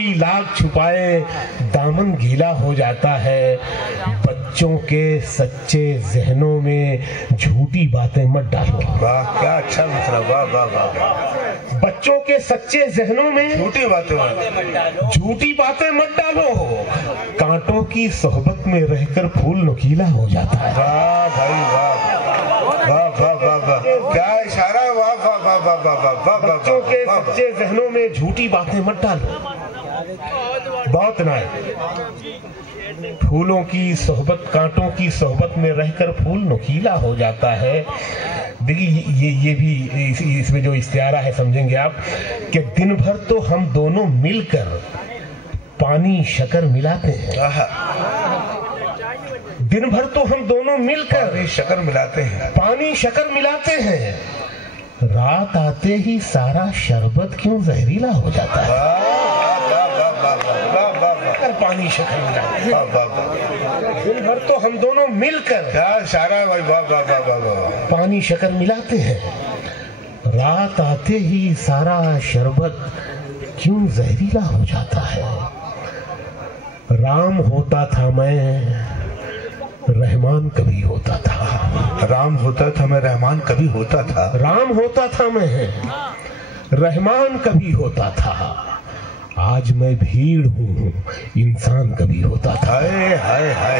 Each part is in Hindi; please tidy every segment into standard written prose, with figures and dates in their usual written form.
लाख छुपाए दामन गीला हो जाता है। बच्चों के सच्चे जहनों में झूठी बातें मत डालो। वाह क्या अच्छा मित्रा, वाह वाह वाह। बच्चों के सच्चे जहनों में झूठी बातें मत डालो। कांटों की सोहबत में रहकर फूल नुकीला हो जाता है। वाह भाई वाह वाह वाह वाह वाह, क्या इशारा, वाह वाह वाह वाह वाह वाह। बच्चों के सच्चे जहनों में झूठी बातें मत डालो। बहुत ना फूलों की सोहबत, कांटों की सोहबत में रहकर फूल नुकीला हो जाता है। देखिए ये भी इसमें जो इस्तिआरा है समझेंगे आप कि दिन भर तो हम दोनों मिलकर पानी शक्कर मिलाते हैं। दिन भर तो हम दोनों मिलकर शक्कर मिलाते हैं, पानी शक्कर मिलाते हैं। रात आते ही सारा शरबत क्यों जहरीला हो जाता है। पानी शक्कर मिलाते हैं। दिन भर तो हम दोनों मिलकर क्या इशारा भाई, वाह वाह वाह वाह। पानी शक्कर मिलाते हैं। रात आते ही सारा शरबत क्यों जहरीला हो जाता है। राम होता था मैं, रहमान कभी होता था। राम होता था मैं, रहमान कभी होता था। राम होता था मैं, रहमान कभी होता था। आज मैं भीड़ हूँ, इंसान कभी होता था। हाय हाय हाय,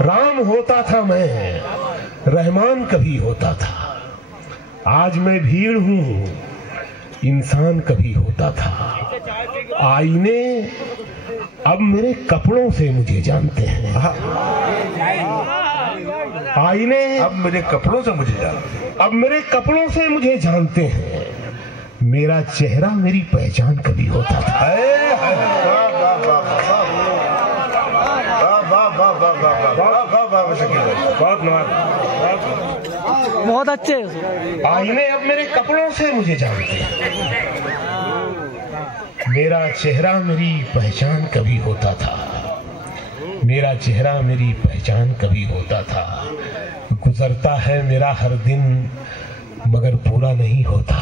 राम होता था मैं, रहमान कभी होता था। आज मैं भीड़ हूँ, इंसान कभी होता था। आईने अब मेरे कपड़ों से मुझे जानते हैं। आईने अब मेरे कपड़ों से मुझे जानते हैं। अब मेरे कपड़ों से मुझे जानते हैं। मेरा चेहरा मेरी पहचान कभी होता था। बहुत अच्छे। आईने अब मेरे कपड़ों से मुझे जानते हैं। मेरा चेहरा मेरी पहचान कभी होता था। मेरा चेहरा मेरी पहचान कभी होता था। गुजरता है मेरा हर दिन मगर पूरा नहीं होता।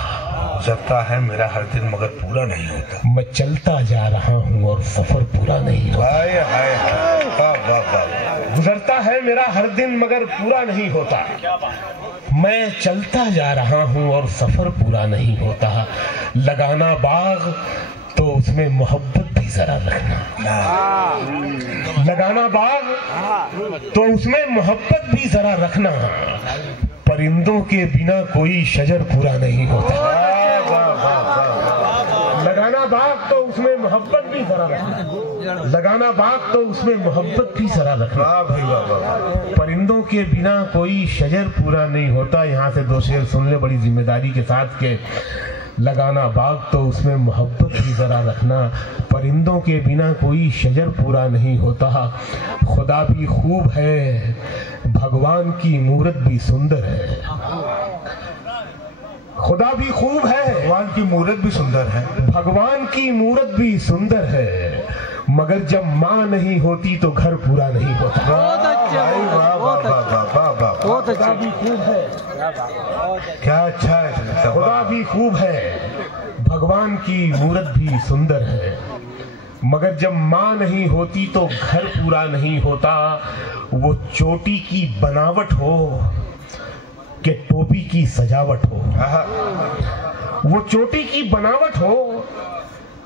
गुजरता है मेरा हर दिन मगर पूरा नहीं होता। मैं चलता जा रहा हूँ और सफर पूरा नहीं होता। हाय हाय हाय, वाह वाह वाह। गुजरता है मेरा हर दिन मगर पूरा नहीं होता। मैं चलता जा रहा हूँ और सफर पूरा नहीं होता। लगाना बाग तो उसमें मोहब्बत भी जरा रखना। लगाना बाग तो उसमें मोहब्बत भी जरा रखना। परिंदों के बिना कोई शजर पूरा नहीं होता। लगाना बाग तो उसमें मोहब्बत भी जरा रखना। लगाना बाग तो उसमें मोहब्बत भी जरा रखना। परिंदों के बिना कोई शजर पूरा नहीं होता। यहाँ से दो शेर सुन ले बड़ी जिम्मेदारी के साथ के। लगाना बाग तो उसमें मोहब्बत भी जरा रखना। परिंदों के बिना कोई शजर पूरा नहीं होता। खुदा भी खूब है, भगवान की मूरत भी सुंदर है। खुदा भी खूब है, भगवान की मूरत भी सुंदर है। भगवान की मूरत भी सुंदर है। मगर जब माँ नहीं होती तो घर पूरा नहीं होता। बहुत अच्छा, बहुत अच्छा। भी खूब है, क्या अच्छा है। खुदा भी खूब है, भगवान की मूरत भी सुंदर है। मगर जब माँ नहीं होती तो घर पूरा नहीं होता। वो चोटी की बनावट हो कि टोपी की सजावट हो। वो चोटी की बनावट हो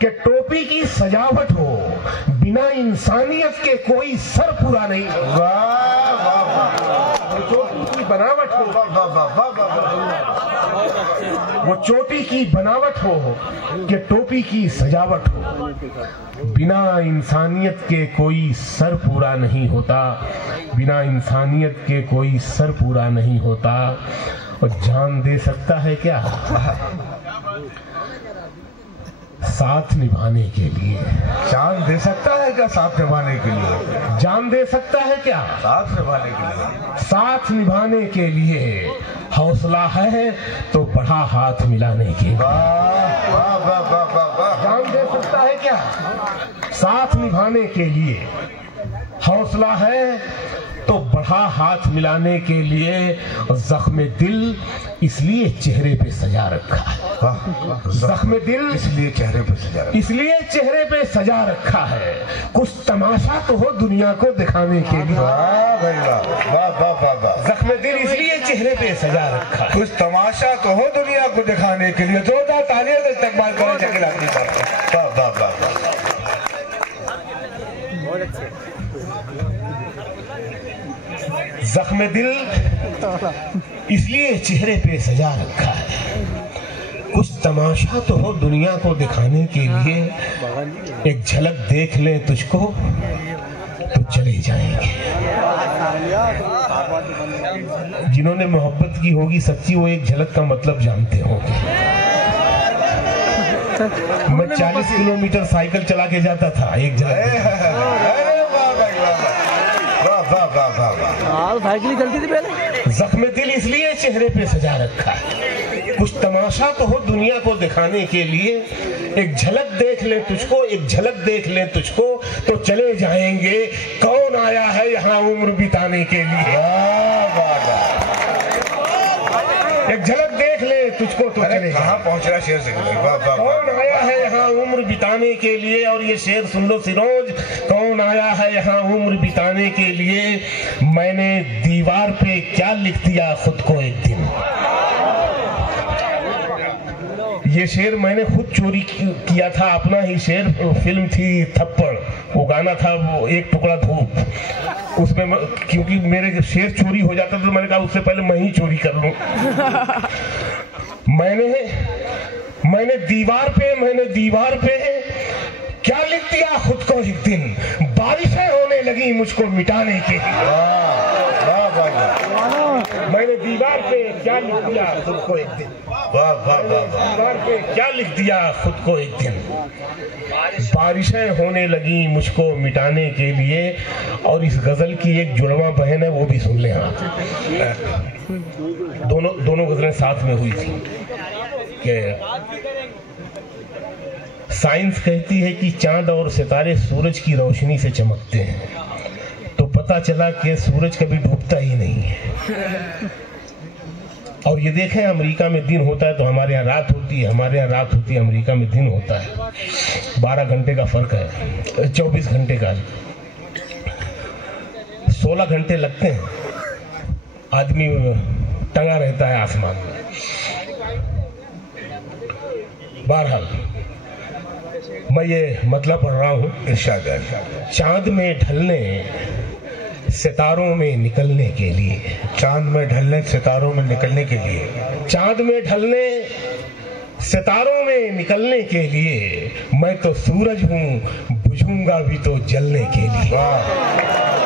कि टोपी की सजावट हो। बिना इंसानियत के कोई सर पूरा नहीं। वो चोटी की बनावट हो, वो चोटी की बनावट हो कि टोपी की सजावट हो। बिना इंसानियत के कोई सर पूरा नहीं होता। बिना इंसानियत के कोई सर पूरा नहीं होता। और जान दे सकता है क्या साथ निभाने के लिए। जान दे सकता है क्या साथ निभाने के लिए। जान दे सकता है क्या साथ निभाने के लिए। साथ निभाने के लिए। हौसला है तो बढ़ा हाथ मिलाने के लिए। जान दे सकता है क्या साथ निभाने के लिए। हौसला है तो बढ़ा हाथ मिलाने के लिए। जख्म दिल इसलिए चेहरे पे सजा रखा है। जख्म दिल इसलिए चेहरे पे सजा रखा, इसलिए चेहरे पे सजा रखा है, कुछ तमाशा तो हो दुनिया को दिखाने के लिए। वाह भाई वाह, वाह वाह वाह वाह। जख्म दिल इसलिए चेहरे पे सजा रखा है, कुछ तमाशा तो हो दुनिया को दिखाने के लिए। जोरदार तालियां से इस्तकबाल करें शकील आदमी साहब। वाह वाह वाह वाह। जख्म दिल इसलिए चेहरे पे सजा रखा है, कुछ तमाशा तो हो दुनिया को दिखाने के लिए, एक झलक देख ले तुझको तो चले जाएंगे। जिन्होंने मोहब्बत की होगी सच्ची, वो एक झलक का मतलब जानते होंगे। मैं 40 किलोमीटर साइकिल चला के जाता था, एक झलक। साइकिल चलती थी पहले। जख्म दिल इसलिए चेहरे पे सजा रखा है, कुछ तमाशा तो हो दुनिया को दिखाने के लिए, एक झलक देख ले तुझको, एक झलक देख ले तुझको तो चले जाएंगे। कौन आया है यहाँ उम्र बिताने के लिए? एक झलक देख ले तुझको तो चले। कहाँ पहुँच रहा शेर से? कौन आया है यहाँ उम्र बिताने के लिए? और ये शेर सुन लो सिरोज, कौन आया है यहाँ उम्र बिताने के लिए? मैंने दीवार पे क्या लिख दिया खुद को एक दिन। ये शेर मैंने खुद चोरी किया था, अपना ही शेर। फिल्म थी थप्पड़, वो गाना था वो एक टुकड़ा धूप, उसमें क्योंकि मेरे शेर चोरी हो जाता तो मैंने कहा उससे पहले मैं ही चोरी कर लूं। मैंने दीवार पे क्या लिख दिया खुद को एक दिन, बारिशें होने लगी मुझको मिटाने के। मैंने दीवार पे क्या लिख दिया खुद को एक दिन, दीवार पे क्या लिख दिया खुद को एक दिन, बारिशें होने लगी मुझको मिटाने के लिए। और इस गजल की एक जुड़वा बहन है, वो भी सुन ले आप। दोनों गजलें साथ में हुई थी कि साइंस कहती है कि चांद और सितारे सूरज की रोशनी से चमकते हैं, तो पता चला कि सूरज कभी डूबता ही नहीं है। और ये देखें, अमेरिका में दिन होता है तो हमारे यहाँ रात होती है, हमारे यहाँ रात होती है, अमेरिका में दिन होता है। 12 घंटे का फर्क है, 24 घंटे का। 16 घंटे लगते हैं, आदमी टंगा रहता है आसमान में। बहरहाल मैं ये मतलब पढ़ रहा हूँ, इरशाद है। चांद में ढलने सितारों में निकलने के लिए, चांद में ढलने सितारों में निकलने के लिए, चांद में ढलने सितारों में निकलने के लिए, मैं तो सूरज हूँ बुझूंगा भी तो जलने के लिए। वाह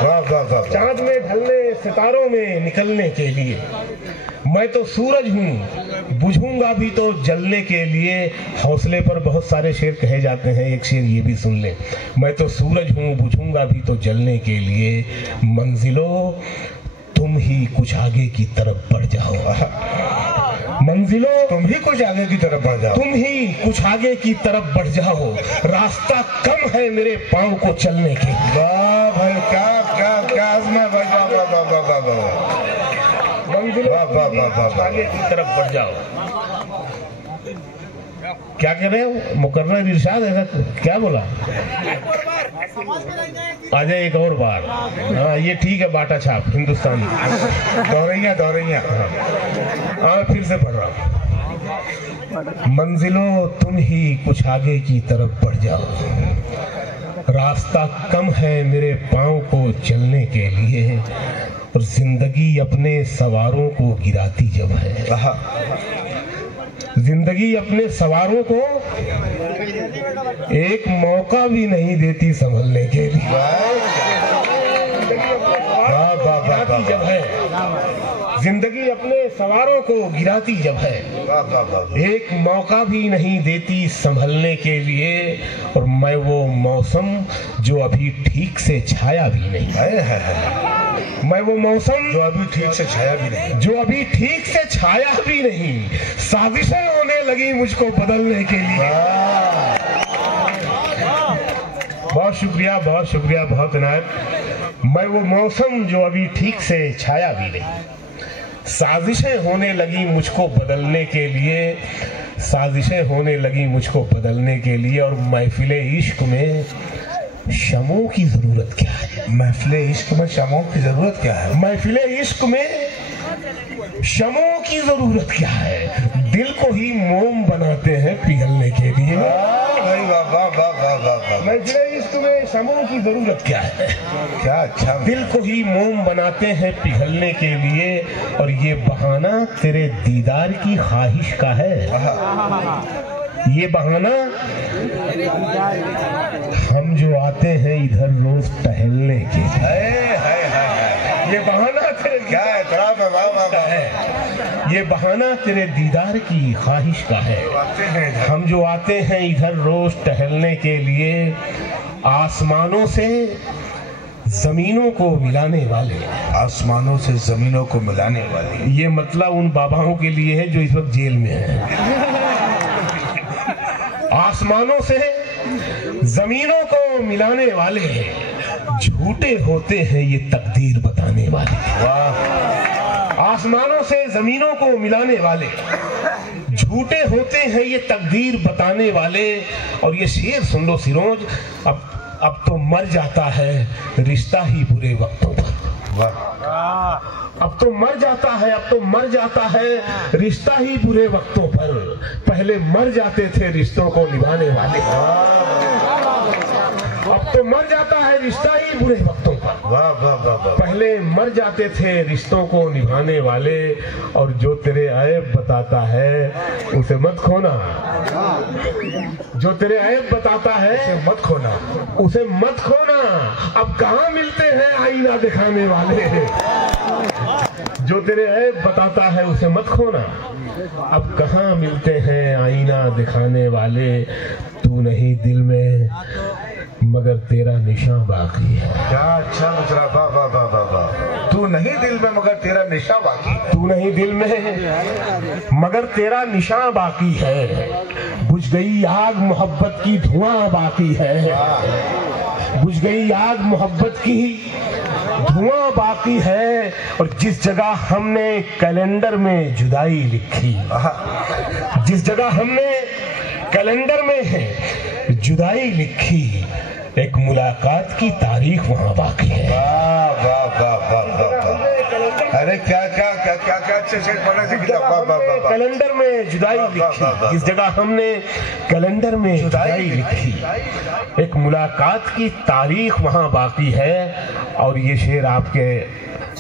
वाह वाह वाह। चांद में ढलने सितारों में निकलने के लिए, मैं तो सूरज हूँ बुझूंगा भी तो जलने के लिए। हौसले पर बहुत सारे शेर कहे जाते हैं, एक शेर ये भी सुन ले। मैं तो सूरज हूँ बुझूंगा भी तो जलने के लिए, मंजिलों तुम ही कुछ आगे की तरफ बढ़ जाओ। मंजिलों तुम ही कुछ आगे की तरफ बढ़ जाओ, तुम ही कुछ आगे की तरफ बढ़ जाओ, रास्ता कम है मेरे पाँव को चलने के। वाह भाई, क्या क्या क्या आज़मा भाई, वाह वाह वाह वाह वाह वाह। मंजिलों वाह वाह वाह वाह वाह। आगे की तरफ बढ़ जाओ। क्या कह रहे हो? मुकर्रर इरशाद है, क्या बोला? आ जाए एक और बार। हाँ ये ठीक है, बाटा छाप हिंदुस्तानी। दौरैया। हाँ फिर से पढ़ रहा हूँ। मंजिलों तुम ही कुछ आगे की तरफ बढ़ जाओ, रास्ता कम है मेरे पाँव को चलने के लिए, और जिंदगी अपने सवारों को गिराती जब है, जिंदगी अपने सवारों को एक मौका भी नहीं देती संभलने के लिए। जब है जिंदगी अपने सवारों को गिराती जब है, एक मौका भी नहीं देती संभलने के लिए, और मैं वो मौसम जो अभी ठीक से छाया भी नहीं है, मैं वो मौसम जो अभी ठीक से छाया भी नहीं, जो अभी ठीक से छाया भी नहीं, साजिशें होने लगी मुझको बदलने के लिए। बहुत शुक्रिया, बहुत शुक्रिया, बहुत इनायत। मैं वो मौसम जो अभी ठीक से छाया भी नहीं, साजिशें होने लगी मुझको बदलने के लिए, साजिशें होने लगी मुझको बदलने के लिए, और महफिले इश्क में शमों की जरूरत क्या है? महफिले इश्क में शमों की जरूरत क्या है? महफिले इश्क में शमों की जरूरत क्या है? दिल को ही मोम बनाते हैं पिघलने के लिए। महफिले इश्क में शमों की जरूरत क्या है? क्या अच्छा। दिल को ही मोम बनाते हैं पिघलने के लिए, और ये बहाना तेरे दीदार की ख्वाहिश का है। ये बहाना हम जो आते हैं इधर रोज टहलने के लिए। ये बहाना तेरे क्या है? ये बहाना तेरे दीदार की ख्वाहिश का है। हम जो आते हैं इधर रोज टहलने के लिए, आसमानों से जमीनों को मिलाने वाले। आसमानों से जमीनों को मिलाने वाले। ये मतलब उन बाबाओं के लिए है जो इस वक्त जेल में है। आसमानों से जमीनों को मिलाने वाले हैं, झूठे होते हैं ये तकदीर बताने वाले। वाह। आसमानों से जमीनों को मिलाने वाले, झूठे होते हैं ये तकदीर बताने वाले। और ये शेर सुन लो सिरोज, अब तो मर जाता है रिश्ता ही बुरे वक्तों पर। अब तो मर जाता है, अब तो मर जाता है रिश्ता ही बुरे वक्तों पर। पहले मर जाते थे रिश्तों को निभाने वाले, अब तो मर जाता है रिश्ता ही बुरे वक्तों पर। वाह वाह वाह वाह। पहले मर जाते थे रिश्तों को निभाने वाले, और जो तेरे ऐब बताता है उसे मत खोना। जो तेरे ऐब बताता है उसे मत खोना, उसे मत खोना। अब कहाँ मिलते हैं आईना दिखाने वाले? जो तेरे ऐब बताता है उसे मत खोना। अब कहाँ मिलते हैं आईना दिखाने वाले? तू नहीं दिल में मगर तेरा निशान बाकी है। क्या अच्छा गुजरा। वाह वाह वाह वाह वाह। तू नहीं दिल में मगर तेरा निशा बाकी है। तू नहीं दिल में मगर तेरा निशान बाकी है। बुझ गई आग मोहब्बत की धुआं बाकी है। बुझ गई आग मोहब्बत की धुआं बाकी है। और जिस जगह हमने कैलेंडर में जुदाई लिखी, जिस जगह हमने कैलेंडर में जुदाई लिखी, एक मुलाकात की तारीख वहाँ बाकी है। वाह वाह वाह वाह वाह। अरे क्या क्या क्या क्या क्या अच्छे से पढ़ने से किया। वाह वाह वाह। कैलेंडर में जुदाई लिखी, जिस जगह हमने कैलेंडर में जुदाई लिखी, एक मुलाकात की तारीख वहाँ बाकी है। और ये शेर आपके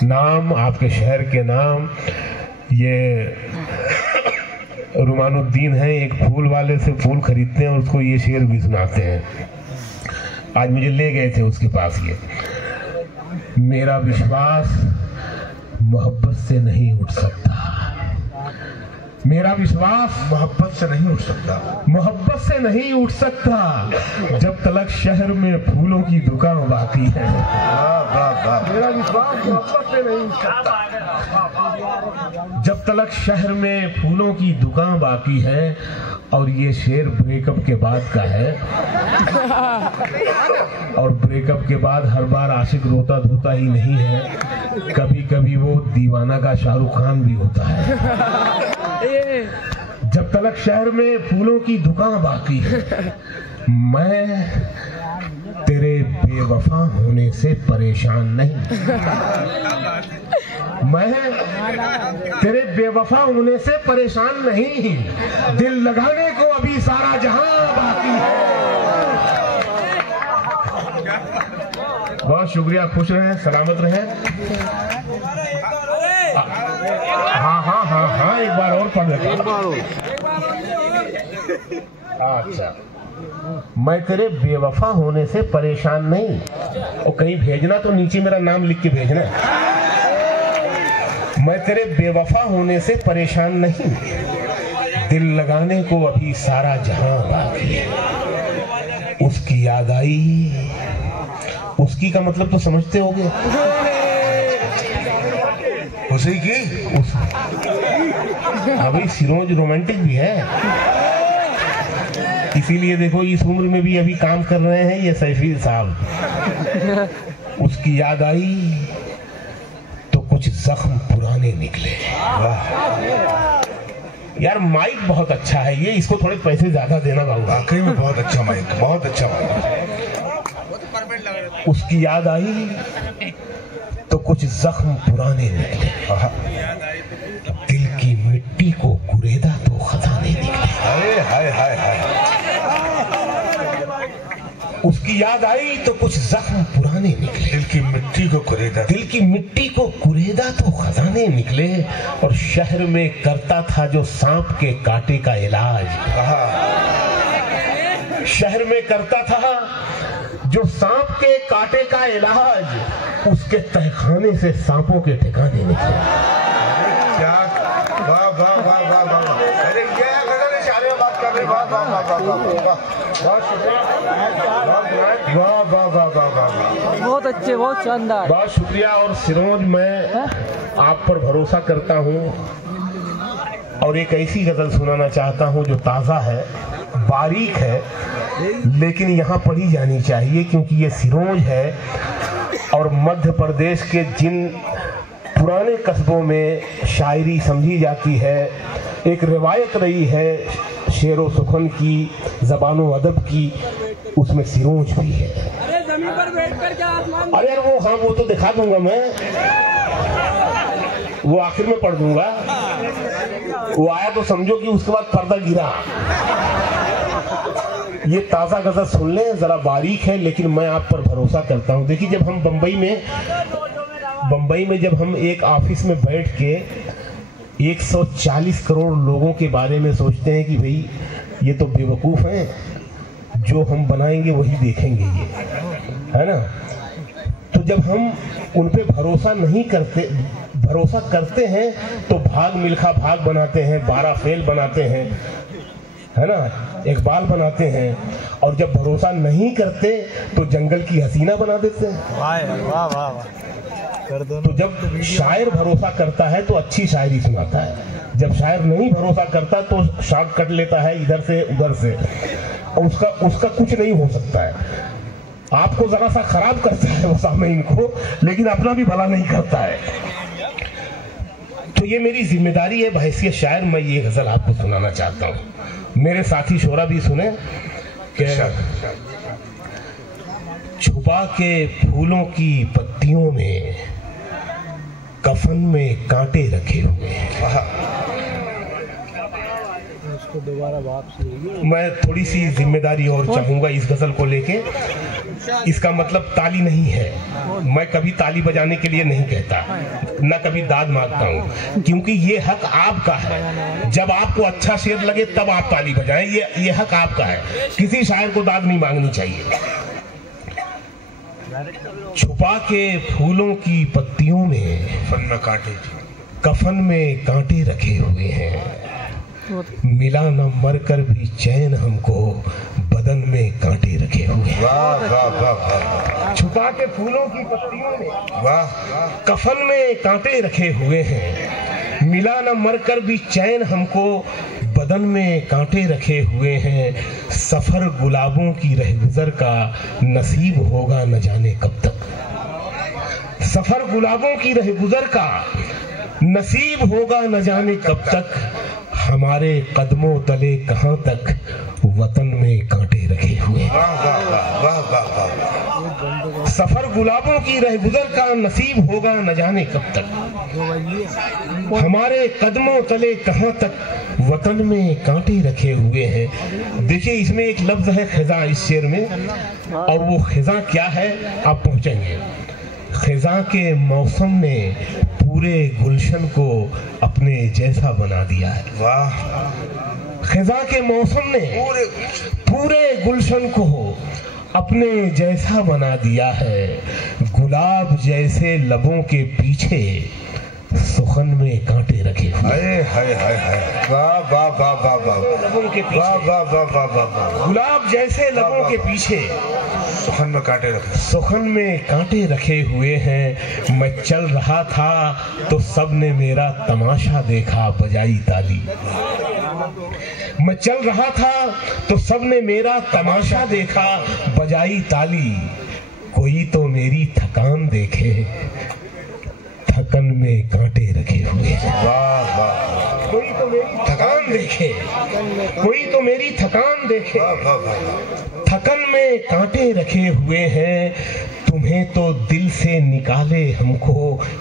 नाम, आपके शहर के नाम, ये रुमानुद्दीन है, एक फूल वाले से फूल खरीदते हैं और उसको ये शेर भी सुनाते हैं। आज मुझे ले गए थे उसके पास। ये मेरा विश्वास मोहब्बत से नहीं उठ सकता। मेरा विश्वास मोहब्बत से नहीं उठ सकता। मोहब्बत से नहीं उठ सकता जब तलक शहर में फूलों की दुकान बाकी है। वाह वाह वाह। मेरा विश्वास मोहब्बत से नहीं उठ सकता जब तलक शहर में फूलों की दुकान बाकी है। और ये शेर ब्रेकअप के बाद का है। और ब्रेकअप के बाद हर बार आशिक रोता धोता ही नहीं है, कभी कभी वो दीवाना का शाहरुख खान भी होता है। जब तलक शहर में फूलों की दुकान बाकी है, मैं तेरे बेवफा होने से परेशान नहीं। मैं तेरे बेवफा होने से परेशान नहीं। दिल लगाने को अभी सारा जहां बाकी है। बहुत शुक्रिया, खुश रहें, सलामत रहें। हाँ हाँ हाँ हाँ, एक बार और पढ़ लेता। अच्छा, मैं तेरे बेवफा होने से परेशान नहीं। और कहीं भेजना तो नीचे मेरा नाम लिख के भेजना। मैं तेरे बेवफा होने से परेशान नहीं, दिल लगाने को अभी सारा जहां बाकी है। उसकी याद आई, उसकी का मतलब तो समझते होगे, उसी की। अभी सिरोज रोमांटिक भी है, इसीलिए देखो इस उम्र में भी अभी काम कर रहे हैं ये सैफी साहब। उसकी याद आई तो कुछ जख्म पुराने निकले। यार माइक बहुत अच्छा है ये, इसको थोड़े पैसे ज्यादा देना बाबू। वाकई में बहुत अच्छा माइक, बहुत अच्छा माइक। उसकी याद आई तो कुछ जख्म पुराने निकले, दिल की मिट्टी को कुरेदा तो खजाने निकले। हाय हाय हाय हाय। उसकी याद आई तो कुछ जख्म पुराने निकले, दिल की मिट्टी को कुरेदा, दिल की मिट्टी को कुरेदा तो खजाने निकले। और शहर में करता था जो सांप के कांटे का इलाज, शहर में करता था जो सांप के कांटे का इलाज, उसके तहखाने से सांपों के ठिकाने निकले। क्या वाह वाह वाह वाह वाह। अरे ये गजल इशारे में बात कर रहे। वाह वाह वाह वाह वाह वाह। वाह वाह वाह वाह वाह। बहुत अच्छे, बहुत शानदार। बहुत शुक्रिया। और सिरोज, मैं आप पर भरोसा करता हूँ और एक ऐसी गजल सुनाना चाहता हूँ जो ताज़ा है, बारीक है, लेकिन यहाँ पढ़ी जानी चाहिए क्योंकि ये सिरोज है। और मध्य प्रदेश के जिन पुराने कस्बों में शायरी समझी जाती है, एक रिवायत रही है शेरो सुखन की, ज़बानो अदब की, उसमें सिरोज भी है। अरे जमीन पर बैठकर क्या आसमान। अरे यार वो, हाँ वो तो दिखा दूंगा मैं, वो आखिर में पढ़ दूंगा। वो आया तो समझो कि उसके बाद पर्दा गिरा। ये ताज़ा गजल सुन लें, जरा बारीक है लेकिन मैं आप पर भरोसा करता हूँ। देखिए, जब हम बम्बई में जब हम एक ऑफिस में बैठ के 140 करोड़ लोगों के बारे में सोचते हैं कि भाई ये तो बेवकूफ़ हैं, जो हम बनाएंगे वही देखेंगे, ये है ना। तो जब हम उन पे भरोसा करते हैं तो भाग मिल्खा भाग बनाते हैं, 12 फेल बनाते हैं, है ना, इकबाल बनाते हैं। और जब भरोसा नहीं करते तो जंगल की हसीना बना देते हैं। वाह वाह वाह। तो जब शायर भरोसा करता है तो अच्छी शायरी सुनाता है, जब शायर नहीं भरोसा करता तो शॉर्ट कट लेता है इधर से उधर से, और उसका कुछ नहीं हो सकता है। आपको जरा सा खराब करता है वो सामने को, लेकिन अपना भी भला नहीं करता है। तो ये मेरी जिम्मेदारी है बहैसियत शायर, मैं ये गजल आपको सुनाना चाहता हूँ। मेरे साथी शोरा भी सुने। छुपा के फूलों की पत्तियों में कफन में कांटे रखे हुए हैं। उसको दोबारा वापसी। मैं थोड़ी सी जिम्मेदारी और चाहूंगा इस गजल को लेके। इसका मतलब ताली नहीं है, मैं कभी ताली बजाने के लिए नहीं कहता, ना कभी दाद मांगता हूँ, क्योंकि ये हक आपका है। जब आपको अच्छा शेर लगे तब आप ताली बजाएं, ये हक आपका है। किसी शायर को दाद नहीं मांगनी चाहिए। छुपा के फूलों की पत्तियों में कफन में कांटे रखे हुए हैं, मिला न मरकर भी चैन हमको, बदन में कांटे रखे हुए हैं। वाह वाह वाह। छुपा के फूलों की पत्तियों में कफन में कांटे रखे हुए हैं, मिला न मरकर भी चैन हमको, बदन में कांटे रखे हुए हैं। सफर गुलाबों की रहगुजर का नसीब होगा न जाने कब तक, सफर गुलाबों की रहगुजर का नसीब होगा न जाने कब तक, हमारे कदमों तले कहां तक, वतन में कांटे रखे हुए हैं। सफर गुलाबों की रहगुजर का नसीब होगा न जाने कब तक, हमारे कदमों तले कहां तक, वतन में कांटे रखे हुए हैं। देखिए, इसमें एक लफ्ज है खिजा इस शेर में, और वो खिजा क्या है आप पहुंचेंगे। खिजा के मौसम ने पूरे गुलशन को अपने जैसा बना दिया है। वाह। खिजा के मौसम ने पूरे गुलशन को अपने जैसा बना दिया है। गुलाब जैसे लबों के पीछे सुखन में कांटे रखे हुए। वाह वाह वाह वाह वाह। लबों के पीछे, वाह वाह वाह वाह वाह वाह। गुलाब जैसे लबों के पीछे सुखन में कांटे रखे, सुखन में कांटे रखे हुए हैं। मैं चल रहा था तो सबने मेरा तमाशा देखा, बजाई ताली। मैं चल रहा था तो सबने मेरा तमाशा देखा, बजाई ताली। कोई तो मेरी थकान देखे, थकन में कांटे रखे हुए हैं। वाह वाह। कोई तो मेरी थकान देखे, कोई तो मेरी थकान देखे। थकन में कांटे रखे हुए हैं, तुम्हें तो दिल से निकाले हमको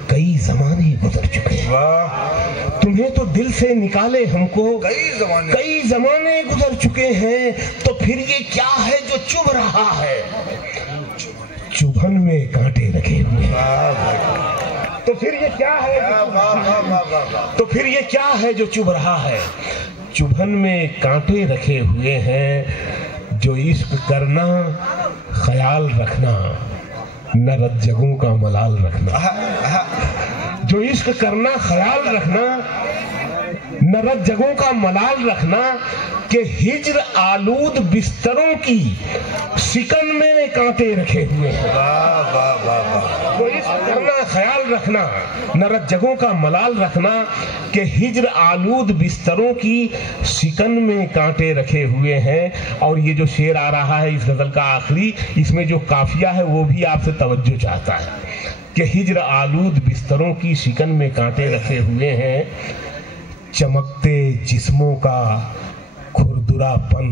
कई जमाने गुजर चुके हैं। तुम्हें तो दिल से निकाले हमको कई जमाने गुजर चुके हैं। तो फिर ये क्या है जो चुभ रहा है? चुभन में कांटे रखे हुए हैं। तो फिर ये क्या है? तो फिर ये क्या है जो चुभ रहा है? चुभन में कांटे रखे हुए हैं। जो इश्क करना ख्याल रखना, न रज्जगों का मलाल रखना। जो इश्क करना ख्याल रखना, न रज्जगों का मलाल रखना। कि हिज्र आलूद बिस्तरों की शिकन में कांटे रखे हुए हैं। तो इश्क करना ख्याल रखना, न रज्जगों का मलाल रखना। कि हिज्र आलूद बिस्तरों की शिकन में कांटे रखे हुए हैं। और ये जो शेर आ रहा है इस गजल का आखिरी, इसमें जो काफिया है वो भी आपसे तवज्जो चाहता है कि हिज्र आलूद बिस्तरों की शिकन में कांटे रखे हुए हैं। चमकते जिस्मों का खुरदुरापन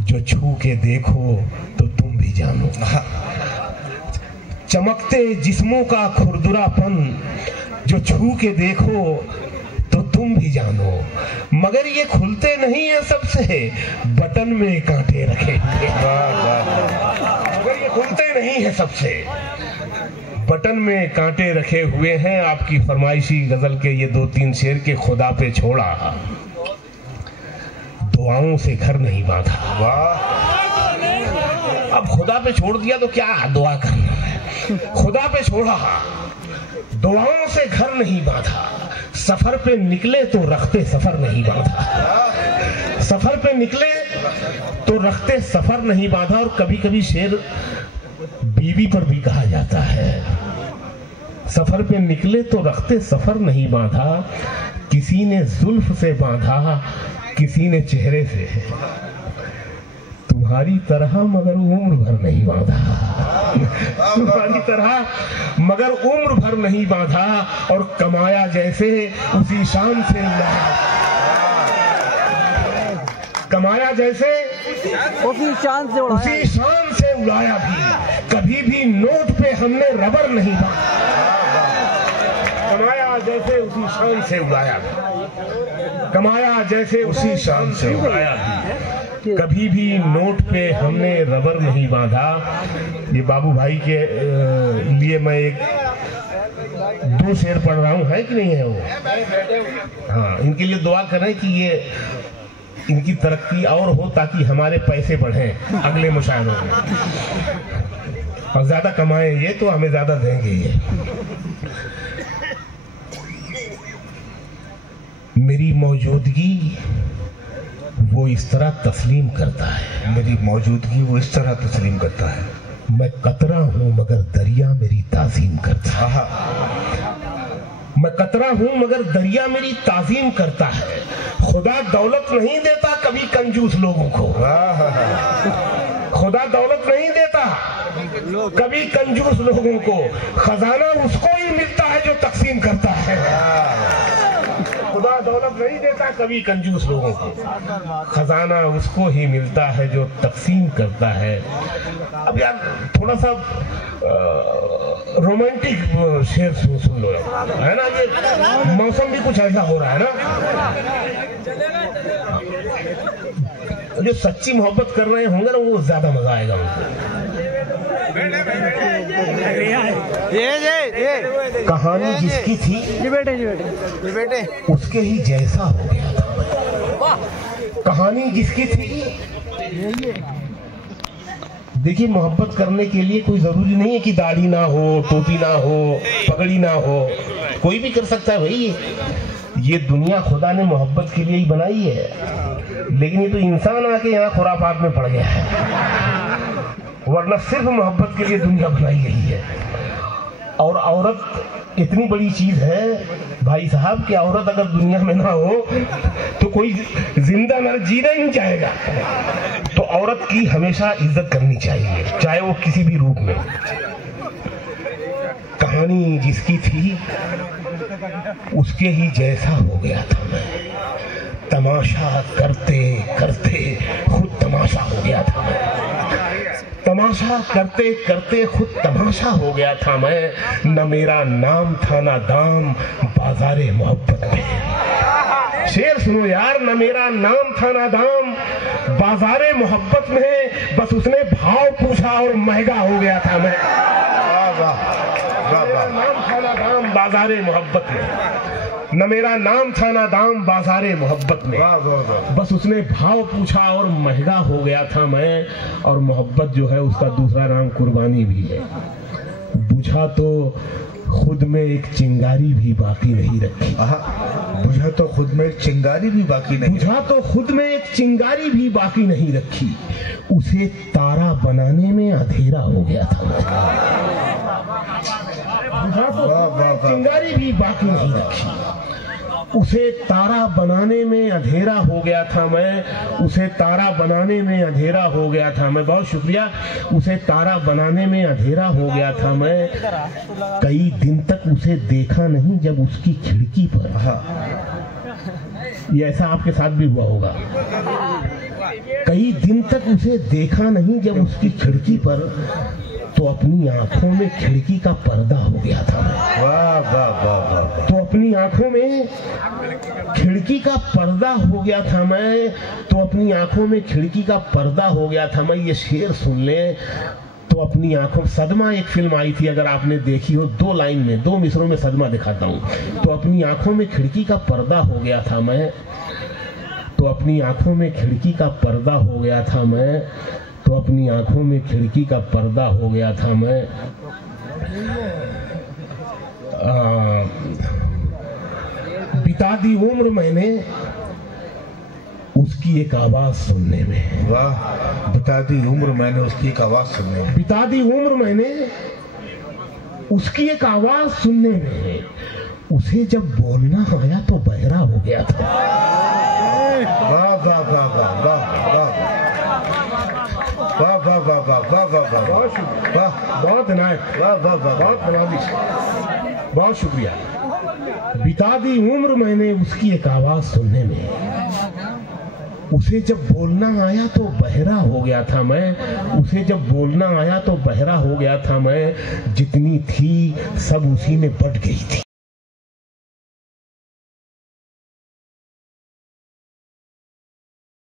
जो छू के देखो तो तुम भी जानो। चमकते जिस्मों का खुरदुरापन जो छू के देखो तो तुम भी जानो। मगर ये खुलते नहीं है सबसे, बटन में कांटे रखे हुए। मगर ये खुलते नहीं है सबसे, बटन में कांटे रखे हुए हैं। आपकी फरमाइशी गजल के ये 2-3 शेर के खुदा पे छोड़ा, दुआओं से घर नहीं बांधा। अब खुदा पे छोड़ दिया तो क्या दुआ करना है? खुदा पे छोड़ा, दुआओं से घर नहीं बांधा। सफर पे निकले तो रखते सफर नहीं बांधा। सफर पे निकले तो रखते सफर नहीं बांधा। और कभी कभी शेर बीवी पर भी कहा जाता है। सफर पे निकले तो रखते सफर नहीं बांधा। किसी ने जुल्फ से बांधा, किसी ने चेहरे से। तुम्हारी तरह मगर उम्र भर नहीं बांधा। तुम्हारी तरह मगर उम्र भर नहीं बांधा। और कमाया जैसे उसी शान से उड़ाया। कमाया जैसे उसी शान से उड़ाया। उसी शान से उड़ाया भी। कभी भी नोट पे हमने रबर नहीं बांधा। कमाया जैसे उसी शान से उड़ाया भी। कमाया जैसे उसी शान से उड़ाया भी। कभी भी नोट पे हमने रबर नहीं बांधा। ये बाबू भाई के लिए मैं एक 2 शेर पढ़ रहा हूँ, है कि नहीं है वो? हाँ, इनके लिए दुआ करें कि ये इनकी तरक्की और हो ताकि हमारे पैसे बढ़ें अगले मुशायरों में। और ज्यादा कमाए ये तो हमें ज्यादा देंगे ये। मेरी मौजूदगी वो इस तरह तस्लीम करता है। मेरी मौजूदगी वो इस तरह तस्लीम करता है। मैं कतरा हूँ मगर दरिया मेरी ताजीम करता है। मैं कतरा हूँ मगर दरिया मेरी ताजीम करता है। खुदा दौलत नहीं देता कभी कंजूस लोगों को। खुदा दौलत नहीं देता कभी कंजूस लोगों को। खजाना उसको ही मिलता है जो तकसीम करता है। खुदा दौलत नहीं देता कभी कंजूस लोगों को। खजाना उसको ही मिलता है जो तकसीम करता है। अब यार थोड़ा सा रोमांटिक शेर सुन लो, है ना? ये मौसम भी कुछ ऐसा हो रहा है ना। जो सच्ची मोहब्बत कर रहे होंगे ना वो ज्यादा मजा आएगा उनको। कहानी जिसकी थी जी बेटे उसके ही जैसा हो गया था। कहानी जिसकी थी। देखिए, मोहब्बत करने के लिए कोई जरूरी नहीं है कि दाढ़ी ना हो, टोपी ना हो, पगड़ी ना हो। कोई भी कर सकता है भाई। ये दुनिया खुदा ने मोहब्बत के लिए ही बनाई है। लेकिन ये तो इंसान आके यहाँ खुराफात में पड़ गया है। वरना सिर्फ मोहब्बत के लिए दुनिया बनाई गई है। और औरत इतनी बड़ी चीज है भाई साहब कि औरत अगर दुनिया में ना हो तो कोई जिंदा ना जीना ही नहीं चाहेगा। तो औरत की हमेशा इज्जत करनी चाहिए, चाहे वो किसी भी रूप में। कहानी जिसकी थी उसके ही जैसा हो गया था मैं। तमाशा करते करते खुद तमाशा हो गया था मैं। तमाशा करते करते खुद तमाशा हो गया था मैं। न मेरा नाम था ना दाम बाजारे मोहब्बत में। शेर सुनो यार, न मेरा नाम था ना दाम बाजारे मोहब्बत में, बस उसने भाव पूछा और महंगा हो गया था मैं। नाम था ना दाम बाजारे मोहब्बत में, न मेरा नाम था ना दाम बाजारे मोहब्बत में, बस उसने भाव पूछा और महंगा हो गया था मैं। और मोहब्बत जो है उसका दूसरा नाम कुर्बानी भी है। बुझा तो खुद में एक चिंगारी भी बाकी नहीं रखी। बुझा तो खुद में एक चिंगारी भी बाकी नहीं, बुझा तो खुद में एक चिंगारी भी बाकी नहीं रखी, उसे तारा बनाने में अंधेरा हो गया था। बुझा तो चिंगारी भी बाकी नहीं रखी, उसे तारा बनाने में अंधेरा हो गया था मैं। उसे तारा बनाने में अंधेरा हो गया था मैं। बहुत शुक्रिया। उसे तारा बनाने में अंधेरा हो गया था मैं। कई दिन तक उसे देखा नहीं जब उसकी खिड़की पर। ये ऐसा आपके साथ भी हुआ होगा। कई दिन तक उसे देखा नहीं जब उसकी खिड़की पर, तो अपनी आंखों में खिड़की का पर्दा हो गया था मैं। तो अपनी आंखों में खिड़की का पर्दा हो गया था मैं। तो अपनी आंखों में खिड़की का पर्दा हो गया था मैं। ये शेर सुन ले तो अपनी आंखों। सदमा एक फिल्म आई थी, अगर आपने देखी हो, 2 लाइन में 2 मिसरों में सदमा दिखाता हूँ। तो अपनी आंखों में खिड़की का पर्दा हो गया था मैं। तो अपनी आंखों में खिड़की का पर्दा हो गया था मैं। तो अपनी आंखों में खिड़की का पर्दा हो गया था मैं। बिता दी उम्र मैंने उसकी एक आवाज सुनने में। वाह, बिता दी उम्र मैंने उसकी एक आवाज सुनने में। बिता दी उम्र मैंने उसकी एक आवाज सुनने में। उसे जब बोलना आया तो बहरा हो गया था। वाह वाह वाह वाह वाह वाह वाह वाह वाह वाह वाह वाह वाह वाह, बहुत इनायत, वाह वाह वाह, बहुत नवाजिश, बहुत शुक्रिया। बिता दी उम्र मैंने उसकी एक आवाज सुनने में। उसे जब बोलना आया तो बहरा हो गया था मैं। उसे जब बोलना आया तो बहरा हो गया था मैं। जितनी थी सब उसी में बट गई थी।